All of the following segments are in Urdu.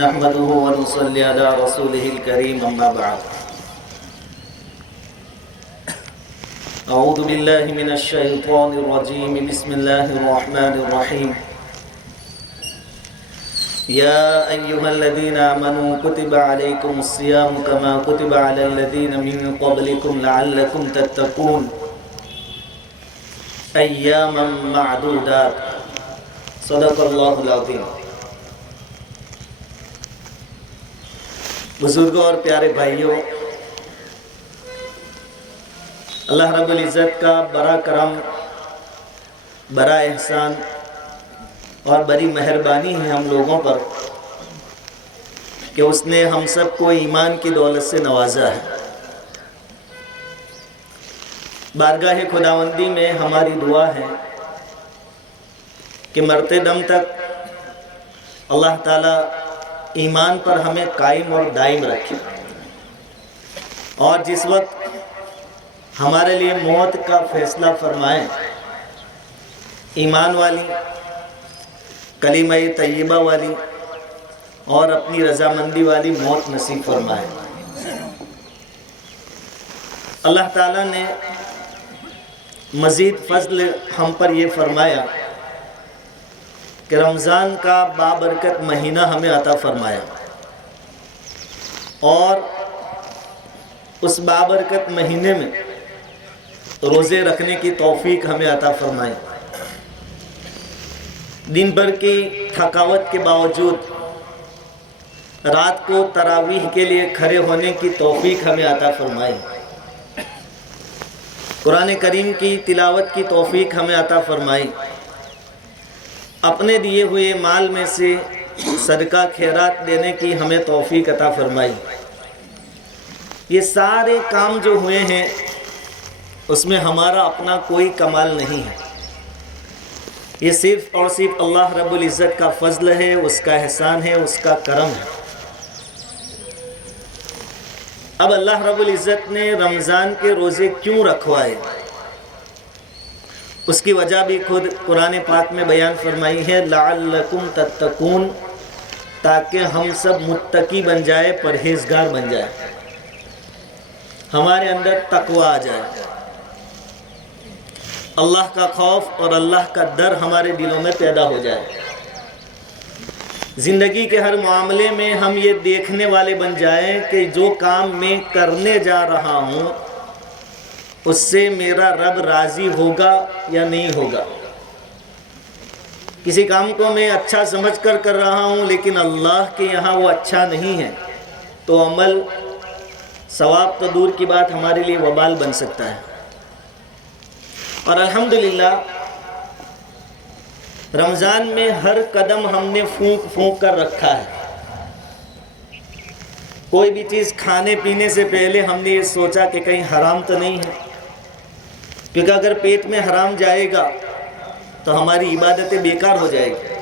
نحمده ونصلي على رسوله الكريم أما بعد أعوذ بالله من الشيطان الرجيم بسم الله الرحمن الرحيم يا أيها الذين آمنوا كتب عليكم الصيام كما كتب على الذين من قبلكم لعلكم تتقون أياما معدودات صدق الله العظيم۔ بزرگوں اور پیارے بھائیوں، اللہ رب العزت کا بڑا کرم، بڑا احسان اور بڑی مہربانی ہے ہم لوگوں پر کہ اس نے ہم سب کو ایمان کی دولت سے نوازا ہے۔ بارگاہ خداوندی میں ہماری دعا ہے کہ مرتے دم تک اللہ تعالیٰ ایمان پر ہمیں قائم اور دائم رکھے، اور جس وقت ہمارے لیے موت کا فیصلہ فرمائے، ایمان والی، کلمہ طیبہ والی اور اپنی رضامندی والی موت نصیب فرمائے۔ اللہ تعالیٰ نے مزید فضل ہم پر یہ فرمایا کہ رمضان کا بابرکت مہینہ ہمیں عطا فرمایا، اور اس بابرکت مہینے میں روزے رکھنے کی توفیق ہمیں عطا فرمائی۔ دن بھر کی تھکاوٹ کے باوجود رات کو تراویح کے لیے کھڑے ہونے کی توفیق ہمیں عطا فرمائی، قرآن کریم کی تلاوت کی توفیق ہمیں عطا فرمائی، اپنے دیے ہوئے مال میں سے صدقہ خیرات دینے کی ہمیں توفیق عطا فرمائی۔ یہ سارے کام جو ہوئے ہیں اس میں ہمارا اپنا کوئی کمال نہیں ہے، یہ صرف اور صرف اللہ رب العزت کا فضل ہے، اس کا احسان ہے، اس کا کرم ہے۔ اب اللہ رب العزت نے رمضان کے روزے کیوں رکھوائے، اس کی وجہ بھی خود قرآن پاک میں بیان فرمائی ہے، لعلکم تتقون، تاکہ ہم سب متقی بن جائے، پرہیزگار بن جائے، ہمارے اندر تقوی آ جائے، اللہ کا خوف اور اللہ کا ڈر ہمارے دلوں میں پیدا ہو جائے، زندگی کے ہر معاملے میں ہم یہ دیکھنے والے بن جائیں کہ جو کام میں کرنے جا رہا ہوں اس سے میرا رب راضی ہوگا یا نہیں ہوگا۔ کسی کام کو میں اچھا سمجھ کر کر رہا ہوں لیکن اللہ کے یہاں وہ اچھا نہیں ہے تو عمل ثواب تو دور کی بات ہمارے لیے وبال بن سکتا ہے۔ اور الحمدللہ رمضان میں ہر قدم ہم نے پھونک پھونک کر رکھا ہے، کوئی بھی چیز کھانے پینے سے پہلے ہم نے یہ سوچا کہ کہیں حرام تو نہیں ہے، کیونکہ اگر پیٹ میں حرام جائے گا تو ہماری عبادتیں بیکار ہو جائے گی،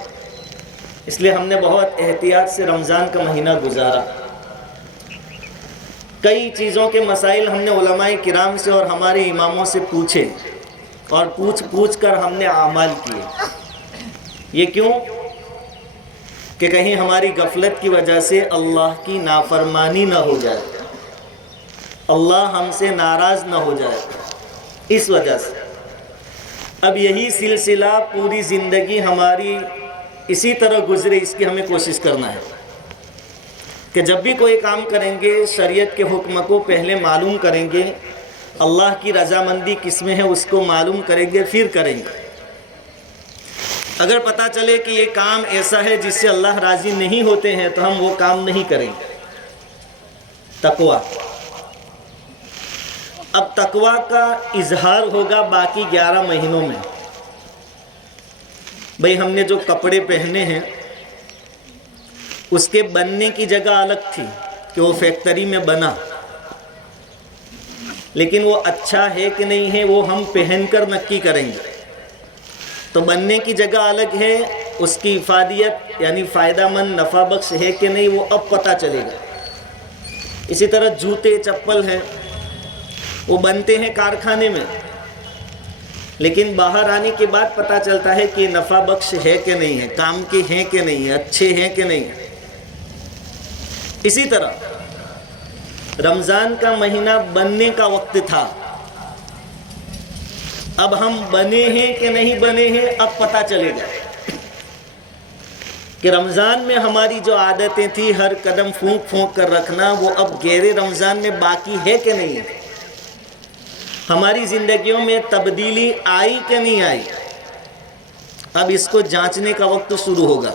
اس لیے ہم نے بہت احتیاط سے رمضان کا مہینہ گزارا۔ کئی چیزوں کے مسائل ہم نے علماء کرام سے اور ہمارے اماموں سے پوچھے، اور پوچھ کر ہم نے اعمال کیے۔ یہ کیوں؟ کہ کہیں ہماری غفلت کی وجہ سے اللہ کی نافرمانی نہ ہو جائے، اللہ ہم سے ناراض نہ ہو جائے، اس وجہ سے۔ اب یہی سلسلہ پوری زندگی ہماری اسی طرح گزرے، اس کی ہمیں کوشش کرنا ہے کہ جب بھی کوئی کام کریں گے شریعت کے حکم کو پہلے معلوم کریں گے، اللہ کی رضامندی کس میں ہے اس کو معلوم کریں گے، پھر کریں گے۔ اگر پتہ چلے کہ یہ کام ایسا ہے جس سے اللہ راضی نہیں ہوتے ہیں تو ہم وہ کام نہیں کریں گے۔ تقوی، اب تقوی کا اظہار ہوگا باقی 11 مہینوں میں۔ بھئی ہم نے جو کپڑے پہنے ہیں اس کے بننے کی جگہ الگ تھی کہ وہ فیکٹری میں بنا، لیکن وہ اچھا ہے کہ نہیں ہے وہ ہم پہن کر نکی کریں گے، تو بننے کی جگہ الگ ہے، اس کی افادیت یعنی فائدہ مند نفع بخش ہے کہ نہیں وہ اب پتہ چلے گا۔ اسی طرح جوتے چپل ہیں، وہ بنتے ہیں کارخانے میں، لیکن باہر آنے کے بعد پتہ چلتا ہے کہ نفع بخش ہے کہ نہیں ہے، کام کے ہیں کہ نہیں ہے، اچھے ہیں کہ نہیں ہے۔ اسی طرح رمضان کا مہینہ بننے کا وقت تھا، اب ہم بنے ہیں کہ نہیں بنے ہیں اب پتہ چلے گا کہ رمضان میں ہماری جو عادتیں تھیں ہر قدم پھونک پھونک کر رکھنا، وہ اب غیر رمضان میں باقی ہے کہ نہیں ہے، ہماری زندگیوں میں تبدیلی آئی کہ نہیں آئی، اب اس کو جانچنے کا وقت شروع ہوگا۔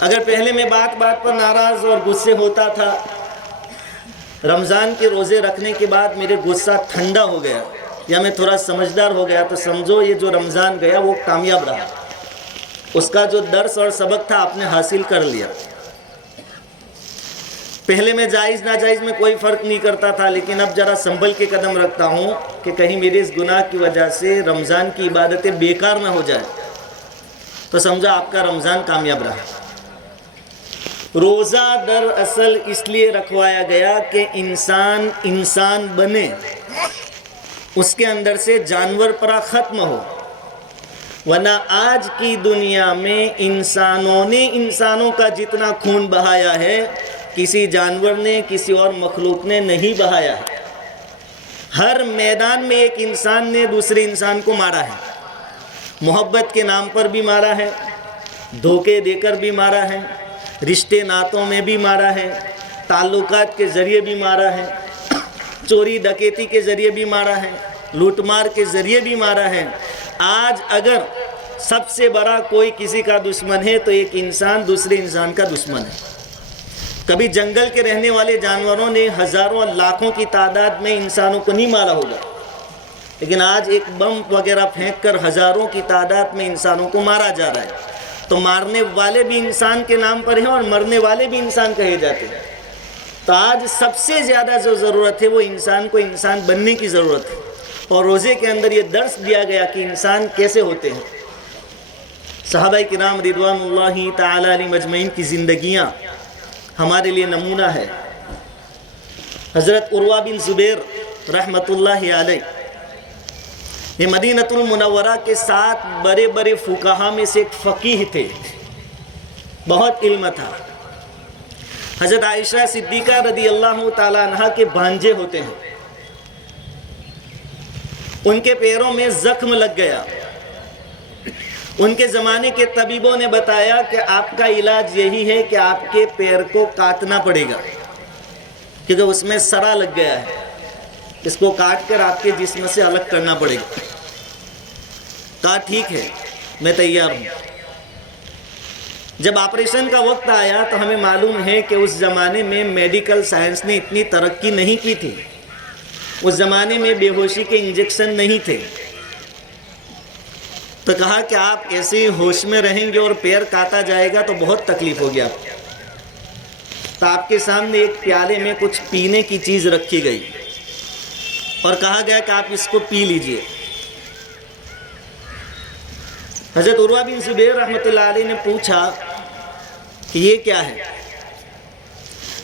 اگر پہلے میں بات بات پر ناراض اور غصے ہوتا تھا، رمضان کے روزے رکھنے کے بعد میرے غصہ ٹھنڈا ہو گیا یا میں تھوڑا سمجھدار ہو گیا، تو سمجھو یہ جو رمضان گیا وہ کامیاب رہا، اس کا جو درس اور سبق تھا آپ نے حاصل کر لیا۔ پہلے میں جائز ناجائز میں کوئی فرق نہیں کرتا تھا، لیکن اب ذرا سنبھل کے قدم رکھتا ہوں کہ کہیں میرے اس گناہ کی وجہ سے رمضان کی عبادتیں بیکار نہ ہو جائے، تو سمجھا آپ کا رمضان کامیاب رہا۔ روزہ دراصل اس لیے رکھوایا گیا کہ انسان بنے، اس کے اندر سے جانور پرا ختم ہو، ورنہ آج کی دنیا میں انسانوں نے انسانوں کا جتنا خون بہایا ہے کسی جانور نے کسی اور مخلوق نے نہیں بہایا ہے۔ ہر میدان میں ایک انسان نے دوسرے انسان کو مارا ہے، محبت کے نام پر بھی مارا ہے، دھوکے دے کر بھی مارا ہے، رشتے ناتوں میں بھی مارا ہے، تعلقات کے ذریعے بھی مارا ہے، چوری ڈکیتی کے ذریعے بھی مارا ہے، لوٹ مار کے ذریعے بھی مارا ہے۔ آج اگر سب سے بڑا کوئی کسی کا دشمن ہے تو ایک انسان دوسرے انسان کا دشمن ہے۔ کبھی جنگل کے رہنے والے جانوروں نے ہزاروں لاکھوں کی تعداد میں انسانوں کو نہیں مارا ہوگا، لیکن آج ایک بم وغیرہ پھینک کر ہزاروں کی تعداد میں انسانوں کو مارا جا رہا ہے، تو مارنے والے بھی انسان کے نام پر ہیں اور مرنے والے بھی انسان کہے جاتے ہیں۔ تو آج سب سے زیادہ جو ضرورت ہے وہ انسان کو انسان بننے کی ضرورت ہے، اور روزے کے اندر یہ درس دیا گیا کہ انسان کیسے ہوتے ہیں۔ صحابہ کرام رضوان اللہ تعالی علیہ مجمعین کی زندگیاں ہمارے لیے نمونہ ہے۔ حضرت عروہ بن زبیر رحمۃ اللہ علیہ یہ مدینہ المنورہ کے 7 بڑے بڑے فقہاء میں سے ایک فقیہ تھے، بہت علم تھا۔ حضرت عائشہ صدیقہ رضی اللہ تعالیٰ عنہ کے بھانجے ہوتے ہیں، ان کے پیروں میں زخم لگ گیا، ان کے زمانے کے طبیبوں نے بتایا کہ آپ کا علاج یہی ہے کہ آپ کے پیر کو کاٹنا پڑے گا، کیونکہ اس میں سرا لگ گیا ہے، اس کو کاٹ کر آپ کے جسم سے الگ کرنا پڑے گا۔ کہا ٹھیک ہے میں تیار ہوں۔ جب آپریشن کا وقت آیا تو ہمیں معلوم ہے کہ اس زمانے میں میڈیکل سائنس نے اتنی ترقی نہیں کی تھی، اس زمانے میں بے ہوشی کے انجیکشن نہیں تھے، تو کہا کہ آپ ایسے ہی ہوش میں رہیں گے اور پیر کاٹا جائے گا تو بہت تکلیف ہوگی آپ کو۔ تو آپ کے سامنے ایک پیالے میں کچھ پینے کی چیز رکھی گئی اور کہا گیا کہ آپ اس کو پی لیجئے۔ حضرت عروہ بن زبیر رحمۃ اللہ علیہ نے پوچھا کہ یہ کیا ہے؟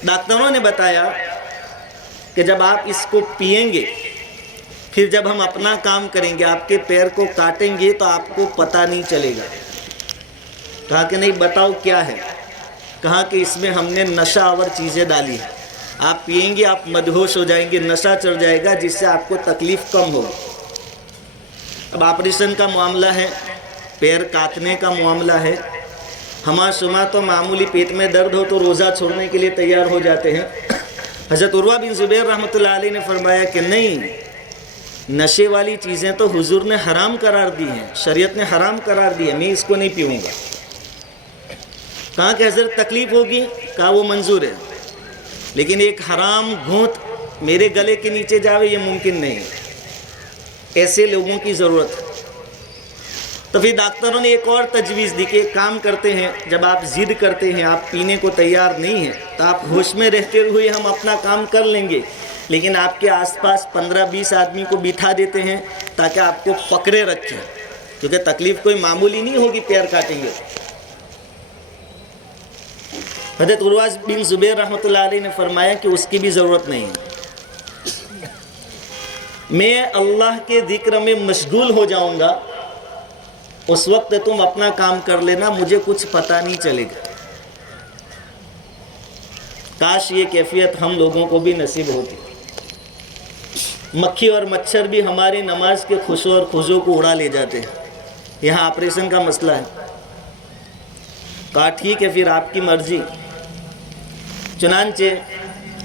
ڈاکٹروں نے بتایا کہ جب آپ اس کو پئیں گے پھر جب ہم اپنا کام کریں گے آپ کے پیر کو کاٹیں گے تو آپ کو پتہ نہیں چلے گا۔ کہا کہ نہیں بتاؤ کیا ہے؟ کہا کہ اس میں ہم نے نشہ آور چیزیں ڈالی ہیں، آپ پئیں گے آپ مدہوش ہو جائیں گے، نشہ چڑھ جائے گا جس سے آپ کو تکلیف کم ہوگی۔ اب آپریشن کا معاملہ ہے، پیر کاٹنے کا معاملہ ہے، ہما شما تو معمولی پیٹ میں درد ہو تو روزہ چھوڑنے کے لیے تیار ہو جاتے ہیں۔ حضرت عروہ بن زبیر رحمۃ اللہ علیہ نے فرمایا کہ نہیں، نشے والی چیزیں تو حضور نے حرام قرار دی ہیں، شریعت نے حرام قرار دی ہے، میں اس کو نہیں پیوں گا۔ کہا کہ حضرت تکلیف ہوگی؟ کہا وہ منظور ہے، لیکن ایک حرام گھونٹ میرے گلے کے نیچے جاوے یہ ممکن نہیں ہے، ایسے لوگوں کی ضرورت ہے۔ تو پھر ڈاکٹروں نے ایک اور تجویز دی کہ ایک کام کرتے ہیں، جب آپ ضد کرتے ہیں آپ پینے کو تیار نہیں ہیں تو آپ ہوش میں رہتے ہوئے ہم اپنا کام کر لیں گے، لیکن آپ کے آس پاس 15-20 آدمی کو بٹھا دیتے ہیں تاکہ آپ کو پکڑے رکھیں، کیونکہ تکلیف کوئی معمولی نہیں ہوگی پیر کاٹیں گے۔ حضرت عروہ بن زبیر رحمۃ اللہ علیہ نے فرمایا کہ اس کی بھی ضرورت نہیں ہے، میں اللہ کے ذکر میں مشغول ہو جاؤں گا، اس وقت تم اپنا کام کر لینا، مجھے کچھ پتہ نہیں چلے گا۔ کاش یہ کیفیت ہم لوگوں کو بھی نصیب ہوتی۔ مکھی اور مچھر بھی ہماری نماز کے خشوع اور خضوع کو اڑا لے جاتے ہیں۔ یہاں آپریشن کا مسئلہ ہے، کہا ٹھیک ہے پھر آپ کی مرضی۔ چنانچہ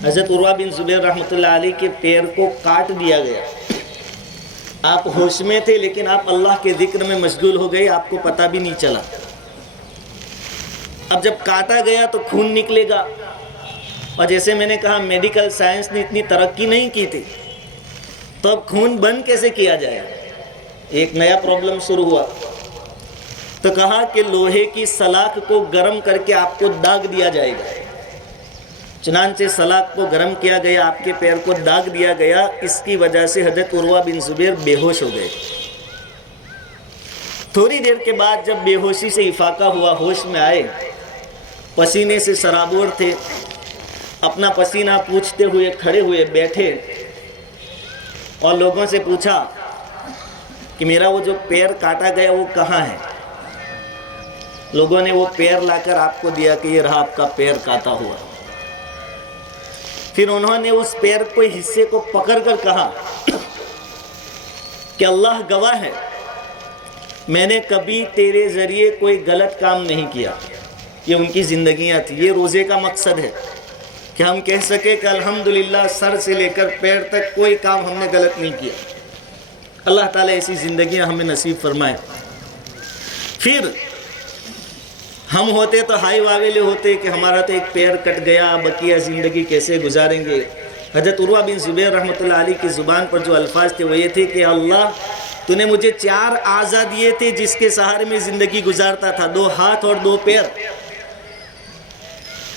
حضرت عروہ بن زبیر رحمۃ اللہ علیہ کے پیر کو کاٹ دیا گیا۔ آپ ہوش میں تھے لیکن آپ اللہ کے ذکر میں مشغول ہو گئے، آپ کو پتہ بھی نہیں چلا۔ اب جب کاٹا گیا تو خون نکلے گا، اور جیسے میں نے کہا میڈیکل سائنس نے اتنی ترقی نہیں کی تھی، تو اب خون بند کیسے کیا جائے؟ ایک نیا پرابلم شروع ہوا۔ تو کہا کہ لوہے کی سلاخ کو گرم کر کے آپ کو داغ دیا جائے گا۔ چنانچہ سلاخ کو گرم کیا گیا، آپ کے پیر کو داغ دیا گیا۔ اس کی وجہ سے حضرت عروہ بن زبیر بے ہوش ہو گئے۔ تھوڑی دیر کے بعد جب بے ہوشی سے افاقہ ہوا، ہوش میں آئے، پسینے سے سرابور تھے، اپنا پسینہ پوچھتے ہوئے کھڑے ہوئے بیٹھے اور لوگوں سے پوچھا کہ میرا وہ جو پیر کاٹا گیا وہ کہاں ہے؟ لوگوں نے وہ پیر لا کر آپ کو دیا کہ یہ رہا آپ کا پیر کاٹا ہوا۔ پھر انہوں نے اس پیر کو حصے کو پکڑ کر کہا کہ اللہ گواہ ہے، میں نے کبھی تیرے ذریعے کوئی غلط کام نہیں کیا۔ یہ ان کی زندگیاں تھیں۔ یہ روزے کا مقصد ہے کہ ہم کہہ سکیں کہ الحمدللہ سر سے لے کر پیر تک کوئی کام ہم نے غلط نہیں کیا۔ اللہ تعالیٰ ایسی زندگیاں ہمیں نصیب فرمائے۔ پھر ہم ہوتے تو ہائی واویلے ہوتے کہ ہمارا تو ایک پیر کٹ گیا، بقیہ زندگی کیسے گزاریں گے۔ حضرت عروہ بن زبیر رحمۃ اللہ علیہ کی زبان پر جو الفاظ تھے وہ یہ تھے کہ اللہ تو نے مجھے 4 اعضاء دیے تھے جس کے سہارے میں زندگی گزارتا تھا، 2 ہاتھ اور 2 پیر۔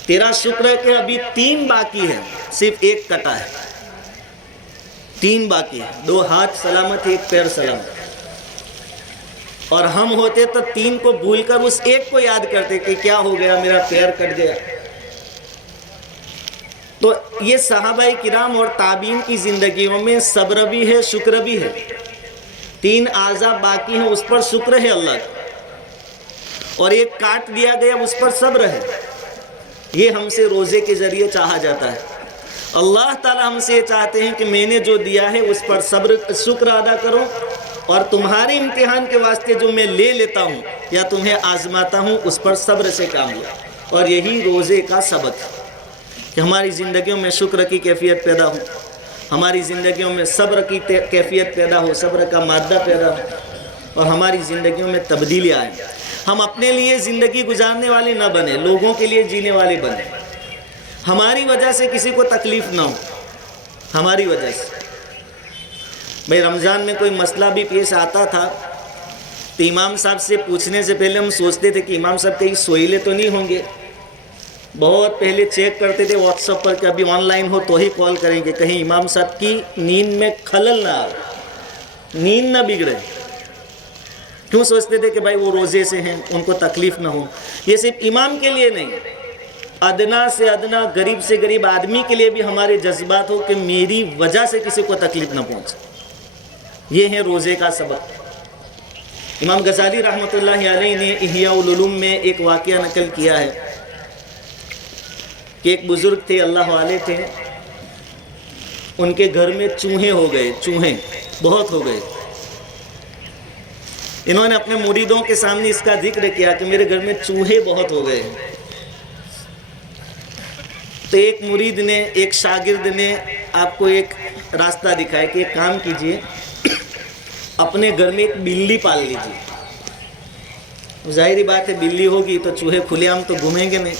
تیرا شکر ہے کہ ابھی 3 باقی ہے، صرف 1 کٹا ہے، 3 باقی ہے، 2 ہاتھ سلامت، 1 پیر سلامت۔ اور ہم ہوتے تو 3 کو بھول کر اس 1 کو یاد کرتے کہ کیا ہو گیا، میرا پیر کٹ گیا۔ تو یہ صحابہ کرام اور تابعین کی زندگیوں میں صبر بھی ہے، شکر بھی ہے۔ 3 اعضاء باقی ہیں، اس پر شکر ہے اللہ کا، اور 1 کاٹ دیا گیا، اس پر صبر ہے۔ یہ ہم سے روزے کے ذریعے چاہا جاتا ہے۔ اللہ تعالیٰ ہم سے چاہتے ہیں کہ میں نے جو دیا ہے اس پر صبر شکر ادا کرو، اور تمہارے امتحان کے واسطے جو میں لے لیتا ہوں یا تمہیں آزماتا ہوں اس پر صبر سے کام لو۔ اور یہی روزے کا سبق ہے کہ ہماری زندگیوں میں شکر کی کیفیت پیدا ہو، ہماری زندگیوں میں صبر کی کیفیت پیدا ہو، صبر کا مادہ پیدا ہو، اور ہماری زندگیوں میں تبدیلی آئے۔ ہم اپنے لیے زندگی گزارنے والے نہ بنے، لوگوں کے لیے جینے والے بنے۔ ہماری وجہ سے کسی کو تکلیف نہ ہو، ہماری وجہ سے۔ بھئی رمضان میں کوئی مسئلہ بھی پیش آتا تھا تو امام صاحب سے پوچھنے سے پہلے ہم سوچتے تھے کہ امام صاحب کہیں سوئیلے تو نہیں ہوں گے۔ بہت پہلے چیک کرتے تھے واٹس ایپ پر کہ ابھی آن لائن ہو تو ہی کال کریں گے، کہیں امام صاحب کی نیند میں خلل نہ آئے، نیند نہ بگڑے۔ کیوں سوچتے تھے کہ بھائی وہ روزے سے ہیں، ان کو تکلیف نہ ہو۔ یہ صرف امام کے لیے نہیں، ادنا سے ادنا غریب سے غریب آدمی کے لیے بھی ہمارے جذبات ہو کہ میری وجہ سے کسی کو تکلیف نہ پہنچے۔ یہ ہے روزے کا سبق۔ امام غزالی رحمۃ اللہ علیہ نے احیاء العلوم میں ایک واقعہ نقل کیا ہے کہ ایک بزرگ تھے، اللہ والے تھے، ان کے گھر میں چوہے ہو گئے، چوہے بہت ہو گئے۔ انہوں نے اپنے مریدوں کے سامنے اس کا ذکر کیا کہ میرے گھر میں چوہے بہت ہو گئے۔ تو ایک مرید نے، ایک شاگرد نے آپ کو ایک راستہ دکھایا کہ ایک کام کیجئے، اپنے گھر میں ایک بلی پال لیجئے۔ ظاہری بات ہے بلی ہوگی تو چوہے کھلے عام تو گھومیں گے نہیں۔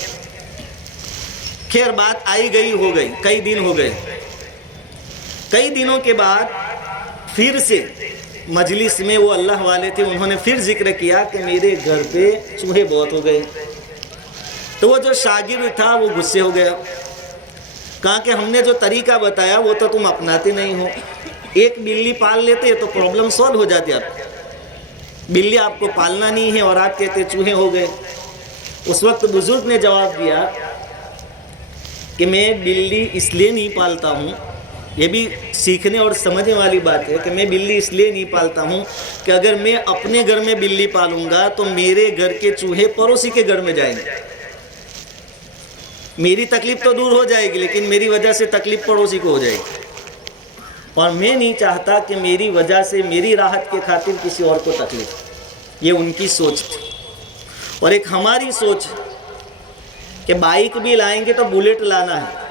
خیر بات آئی گئی ہو گئی، کئی دن ہو گئے۔ کئی دنوں کے بعد پھر سے مجلس میں وہ اللہ والے تھے، انہوں نے پھر ذکر کیا کہ میرے گھر پہ چوہے بہت ہو گئے۔ تو وہ جو شاگرد تھا وہ غصے ہو گیا، کہا کہ ہم نے جو طریقہ بتایا وہ تو تم اپناتے نہیں ہو۔ ایک بلی پال لیتے تو پرابلم سولو ہو جاتی۔ آپ بلی آپ کو پالنا نہیں ہے اور آپ کہتے چوہے ہو گئے۔ اس وقت بزرگ نے جواب دیا کہ میں بلی اس لیے نہیں پالتا ہوں، یہ بھی سیکھنے اور سمجھنے والی بات ہے کہ میں بلی اس لیے نہیں پالتا ہوں کہ اگر میں اپنے گھر میں بلی پالوں گا تو میرے گھر کے چوہے پڑوسی کے گھر میں جائیں گے۔ میری تکلیف تو دور ہو جائے گی لیکن میری وجہ سے تکلیف پڑوسی کو ہو جائے گی، اور میں نہیں چاہتا کہ میری وجہ سے میری راحت کے خاطر کسی اور کو تکلیف۔ یہ ان کی سوچ تھی۔ اور ایک ہماری سوچ کہ بائک بھی لائیں گے تو بلیٹ لانا ہے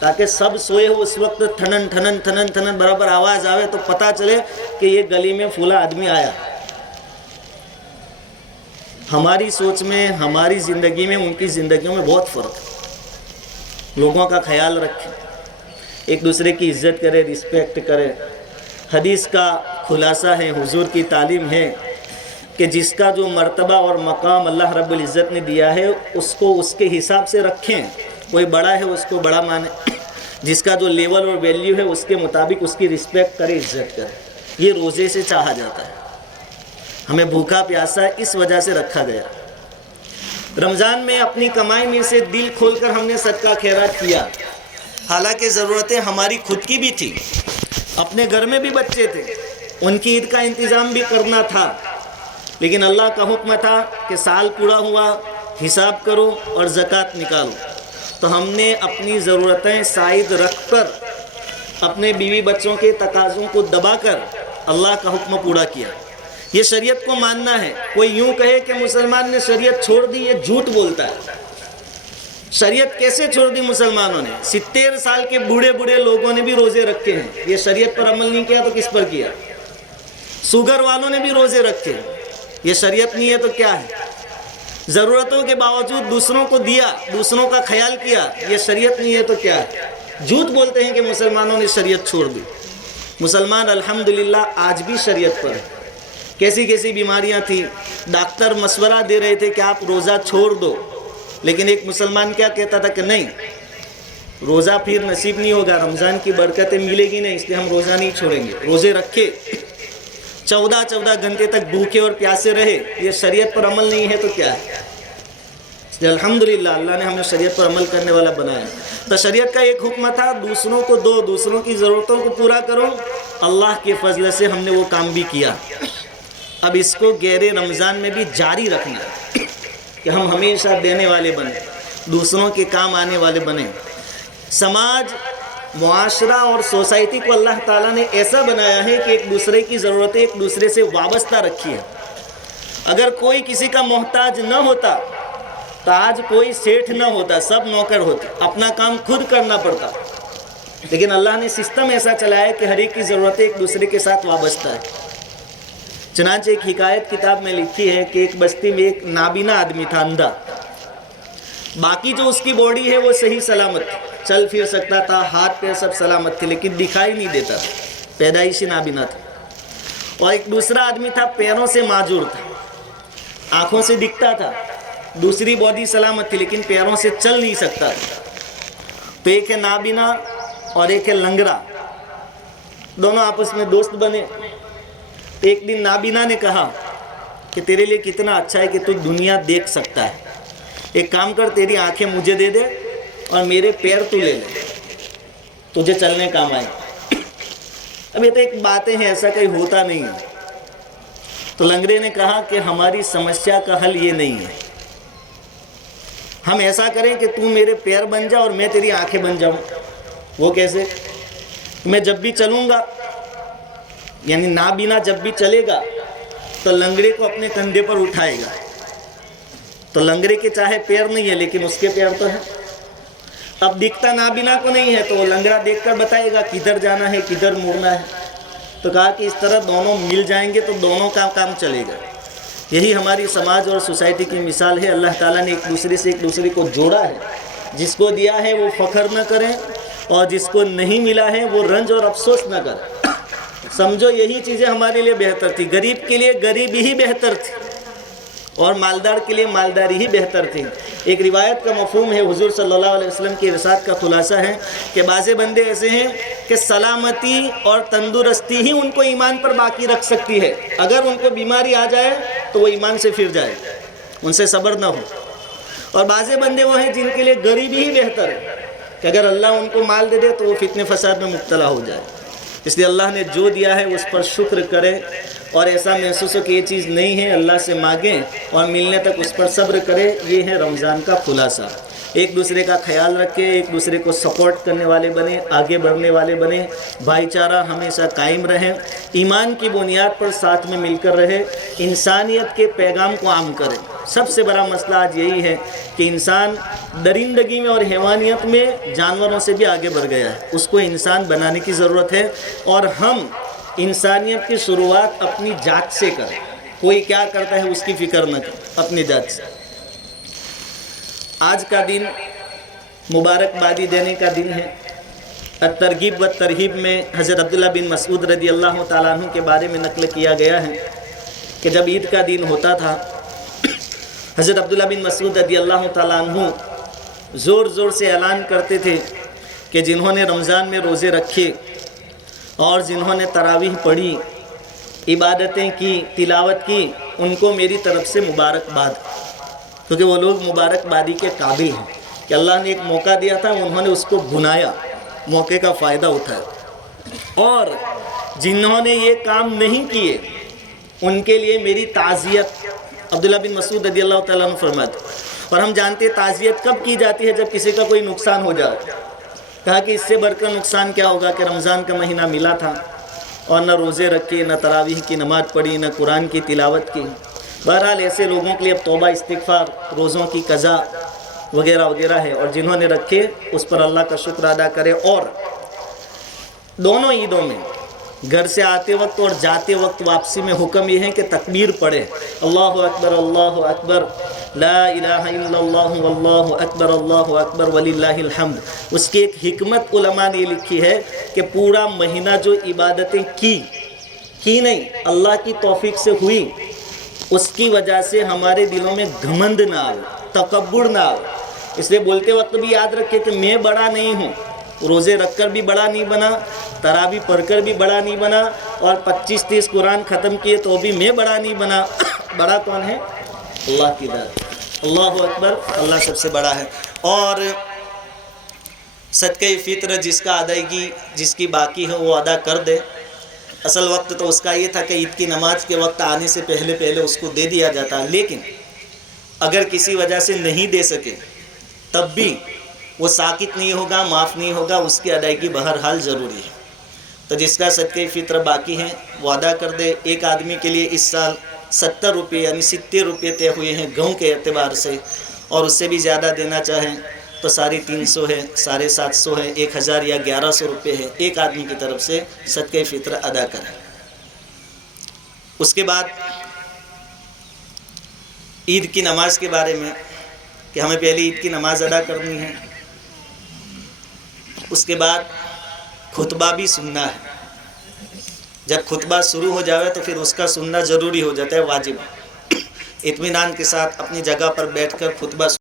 تاکہ سب سوئے ہو اس وقت ٹھنن ٹھنن ٹھنن ٹھنن برابر آواز آوے تو پتہ چلے کہ یہ گلی میں فلاں آدمی آیا۔ ہماری سوچ میں، ہماری زندگی میں، ان کی زندگیوں میں بہت فرق ہے۔ لوگوں کا خیال رکھیں، ایک دوسرے کی عزت کرے، رسپیکٹ کرے۔ حدیث کا خلاصہ ہے، حضور کی تعلیم ہے کہ جس کا جو مرتبہ اور مقام اللہ رب العزت نے دیا ہے اس کو اس کے حساب سے رکھیں۔ کوئی بڑا ہے اس کو بڑا مانے، جس کا جو لیول اور ویلیو ہے اس کے مطابق اس کی رسپیکٹ کرے، عزت کرے۔ یہ روزے سے چاہا جاتا ہے۔ ہمیں بھوکا پیاسا اس وجہ سے رکھا گیا۔ رمضان میں اپنی کمائی میں سے دل کھول کر ہم نے صدقہ خیرات کیا، حالانکہ ضرورتیں ہماری خود کی بھی تھی، اپنے گھر میں بھی بچے تھے، ان کی عید کا انتظام بھی کرنا تھا، لیکن اللہ کا حکم تھا کہ سال پورا ہوا حساب کرو اور زکوٰۃ نکالو۔ تو ہم نے اپنی ضرورتیں سائد رکھ کر اپنے بیوی بچوں کے تقاضوں کو دبا کر اللہ کا حکم پورا کیا۔ یہ شریعت کو ماننا ہے۔ کوئی یوں کہے کہ مسلمان نے شریعت چھوڑ دی، یہ جھوٹ بولتا ہے۔ شریعت کیسے چھوڑ دی مسلمانوں نے؟ 70 سال کے بوڑھے بوڑھے لوگوں نے بھی روزے رکھے ہیں۔ یہ شریعت پر عمل نہیں کیا تو کس پر کیا؟ شوگر والوں نے بھی روزے رکھے ہیں۔ یہ شریعت نہیں ہے تو کیا ہے؟ ضرورتوں کے باوجود دوسروں کو دیا، دوسروں کا خیال کیا، یہ شریعت نہیں ہے تو کیا ہے؟ جھوٹ بولتے ہیں کہ مسلمانوں نے شریعت چھوڑ دی۔ مسلمان الحمدللہ آج بھی شریعت پر ہے۔ کیسی کیسی بیماریاں تھیں، ڈاکٹر مشورہ دے رہے تھے کہ آپ روزہ چھوڑ دو، لیکن ایک مسلمان کیا کہتا تھا کہ نہیں، روزہ پھر نصیب نہیں ہوگا، رمضان کی برکتیں ملے گی نہیں، اس لیے ہم روزہ نہیں چھوڑیں گے۔ روزے رکھے، 14 گھنٹے تک بھوکے اور پیاسے رہے۔ یہ شریعت پر عمل نہیں ہے تو کیا ہے؟ الحمدللہ اللہ نے ہمیں شریعت پر عمل کرنے والا بنایا۔ تو شریعت کا ایک حکم تھا، دوسروں کو دو، دوسروں کی ضرورتوں کو پورا کرو۔ اللہ کے فضل سے ہم نے وہ کام بھی کیا۔ اب اس کو غیر رمضان میں بھی جاری رکھنا ہے کہ ہم ہمیشہ دینے والے بنیں، دوسروں کے کام آنے والے بنیں۔ سماج، معاشرہ اور سوسائٹی کو اللہ تعالیٰ نے ایسا بنایا ہے کہ ایک دوسرے کی ضرورتیں ایک دوسرے سے وابستہ رکھی ہے۔ اگر کوئی کسی کا محتاج نہ ہوتا تو آج کوئی سیٹھ نہ ہوتا، سب نوکر ہوتے، اپنا کام خود کرنا پڑتا۔ لیکن اللہ نے سسٹم ایسا چلایا ہے کہ ہر ایک کی ضرورتیں ایک دوسرے کے ساتھ وابستہ ہے۔ چنانچہ ایک حکایت کتاب میں لکھی ہے کہ ایک بستی میں ایک نابینا آدمی تھا، اندھا۔ باقی جو اس کی باڈی ہے وہ صحیح سلامت تھی، چل پھر سکتا تھا، ہاتھ پیر سب سلامت تھے، لیکن دکھائی نہیں دیتا تھا، پیدائشی نابینا تھا۔ اور ایک دوسرا آدمی تھا، پیروں سے معذور تھا، آنکھوں سے دکھتا تھا، دوسری باڈی سلامت تھی لیکن پیروں سے چل نہیں سکتا تھا۔ تو ایک ہے نابینا اور ایک ہے لنگڑا، دونوں آپس میں دوست بنے۔ ایک دن نابینا نے کہا کہ تیرے لیے کتنا اچھا ہے کہ تو دنیا دیکھ سکتا ہے، ایک کام کر، تیری آنکھیں مجھے دے دے اور میرے پیر تو لے لے، تجھے چلنے کام آئے۔ اب یہ تو ایک باتیں ہیں، ایسا کہیں ہوتا نہیں ہے۔ تو لنگڑے نے کہا کہ ہماری سمسیا کا حل یہ نہیں ہے، ہم ایسا کریں کہ تو میرے پیر بن جا اور میں تیری آنکھیں بن جاؤں۔ وہ کیسے؟ میں جب بھی چلوں گا، یعنی نابینا جب بھی چلے گا تو لنگڑے کو اپنے کندھے پر اٹھائے گا۔ تو لنگڑے کے چاہے پیر نہیں ہے لیکن اس کے پیر تو ہے۔ اب دکھتا نابینا کو نہیں ہے تو وہ لنگڑا دیکھ کر بتائے گا کدھر جانا ہے، کدھر مڑنا ہے۔ تو کہا کہ اس طرح دونوں مل جائیں گے تو دونوں کا کام چلے گا۔ یہی ہماری سماج اور سوسائٹی کی مثال ہے۔ اللہ تعالیٰ نے ایک دوسرے سے ایک دوسرے کو جوڑا ہے۔ جس کو دیا ہے وہ فخر نہ کریں اور جس کو نہیں ملا ہے وہ رنج اور افسوس نہ کریں۔ سمجھو یہی چیزیں ہمارے لیے بہتر تھی۔ غریب کے لیے غریبی ہی بہتر تھی اور مالدار کے لیے مالداری ہی بہتر تھی۔ ایک روایت کا مفہوم ہے، حضور صلی اللہ علیہ وسلم کے ارشاد کا خلاصہ ہے کہ بعض بندے ایسے ہیں کہ سلامتی اور تندرستی ہی ان کو ایمان پر باقی رکھ سکتی ہے، اگر ان کو بیماری آ جائے تو وہ ایمان سے پھر جائے، ان سے صبر نہ ہو۔ اور بعض بندے وہ ہیں جن کے لیے غریبی ہی بہتر ہے کہ اگر اللہ ان کو مال دے دے تو وہ فتنے فساد میں مبتلا ہو جائے۔ اس لیے اللہ نے جو دیا ہے اس پر شکر کرے اور ایسا محسوس ہو کہ یہ چیز نہیں ہے، اللہ سے مانگیں اور ملنے تک اس پر صبر کرے۔ یہ ہے رمضان کا خلاصہ۔ ایک دوسرے کا خیال رکھیں، ایک دوسرے کو سپورٹ کرنے والے بنیں، آگے بڑھنے والے بنیں، بھائی چارہ ہمیشہ قائم رہیں، ایمان کی بنیاد پر ساتھ میں مل کر رہے، انسانیت کے پیغام کو عام کریں۔ سب سے بڑا مسئلہ آج یہی ہے کہ انسان درندگی میں اور حیوانیت میں جانوروں سے بھی آگے بڑھ گیا ہے، اس کو انسان بنانے کی ضرورت ہے، اور ہم انسانیت کی شروعات اپنی ذات سے کریں۔ کوئی کیا کرتا ہے اس کی فکر نہ کریں، اپنی ذات سے۔ آج کا دن مبارکبادی دینے کا دن ہے۔ الترغیب و ترہیب میں حضرت عبداللہ بن مسعود رضی اللہ تعالیٰ عنہ کے بارے میں نقل کیا گیا ہے کہ جب عید کا دن ہوتا تھا، حضرت عبداللہ بن مسعود رضی اللہ تعالیٰ عنہ زور زور سے اعلان کرتے تھے کہ جنہوں نے رمضان میں روزے رکھے اور جنہوں نے تراویح پڑھی، عبادتیں کی، تلاوت کی، ان کو میری طرف سے مبارکباد، کیونکہ وہ لوگ مبارکبادی کے قابل ہیں کہ اللہ نے ایک موقع دیا تھا، انہوں نے اس کو بھنایا، موقع کا فائدہ اٹھایا، اور جنہوں نے یہ کام نہیں کیے ان کے لیے میری تعزیت۔ عبداللہ بن مسعود رضی اللہ تعالیٰ عنہ فرماتے، اور ہم جانتے ہیں تعزیت کب کی جاتی ہے؟ جب کسی کا کوئی نقصان ہو جائے۔ کہا کہ اس سے بڑھ کر نقصان کیا ہوگا کہ رمضان کا مہینہ ملا تھا اور نہ روزے رکھے، نہ تراویح کی نماز پڑھی، نہ قرآن کی تلاوت کی۔ بہرحال ایسے لوگوں کے لیے اب توبہ، استغفار، روزوں کی قضا وغیرہ وغیرہ ہے، اور جنہوں نے رکھے اس پر اللہ کا شکر ادا کرے۔ اور دونوں عیدوں میں گھر سے آتے وقت اور جاتے وقت واپسی میں حکم یہ ہے کہ تکبیر پڑھے، اللہ اکبر اللہ اکبر، لا الہ الا اللہ واللہ اکبر اللہ اکبر وللہ الحمد۔ اس کی ایک حکمت علماء نے لکھی ہے کہ پورا مہینہ جو عبادتیں کی نہیں، اللہ کی توفیق سے ہوئی، اس کی وجہ سے ہمارے دلوں میں گھمنڈ نہ آئے، تکبر نہ آئے۔ اس لیے بولتے وقت بھی یاد رکھے کہ میں بڑا نہیں ہوں، روزے رکھ کر بھی بڑا نہیں بنا، تراویح پڑھ کر بھی بڑا نہیں بنا، اور 25-30 قرآن ختم کیے تو بھی میں بڑا نہیں بنا۔ بڑا کون ہے؟ اللہ کی ذات۔ اللہ اکبر، اللہ سب سے بڑا ہے۔ اور صدقہ فطر جس کا ادائیگی جس کی باقی ہے وہ ادا کر دے۔ اصل وقت تو اس کا یہ تھا کہ عید کی نماز کے وقت آنے سے پہلے اس کو دے دیا جاتا، لیکن اگر کسی وجہ سے نہیں دے سکے تب بھی وہ ساکت نہیں ہوگا، معاف نہیں ہوگا، اس کی ادائیگی بہرحال ضروری ہے۔ تو جس کا صدقہ فطر باقی ہے وہ ادا کر دے۔ ایک آدمی کے لیے اس سال 70 روپے یعنی 70 روپے طے ہوئے ہیں گاؤں کے اعتبار سے، اور اس سے بھی زیادہ دینا چاہیں تو 350 ہے، 750 ہے، 1000 یا 1100 روپے ہے، ایک آدمی کی طرف سے صدقہ فطر ادا کریں۔ اس کے بعد عید کی نماز کے بارے میں کہ ہمیں پہلے عید کی نماز ادا کرنی ہے، اس کے بعد خطبہ بھی سننا ہے۔ جب خطبہ شروع ہو جاوے تو پھر اس کا سننا ضروری ہو جاتا ہے، واجب۔ اطمینان کے ساتھ اپنی جگہ پر بیٹھ کر خطبہ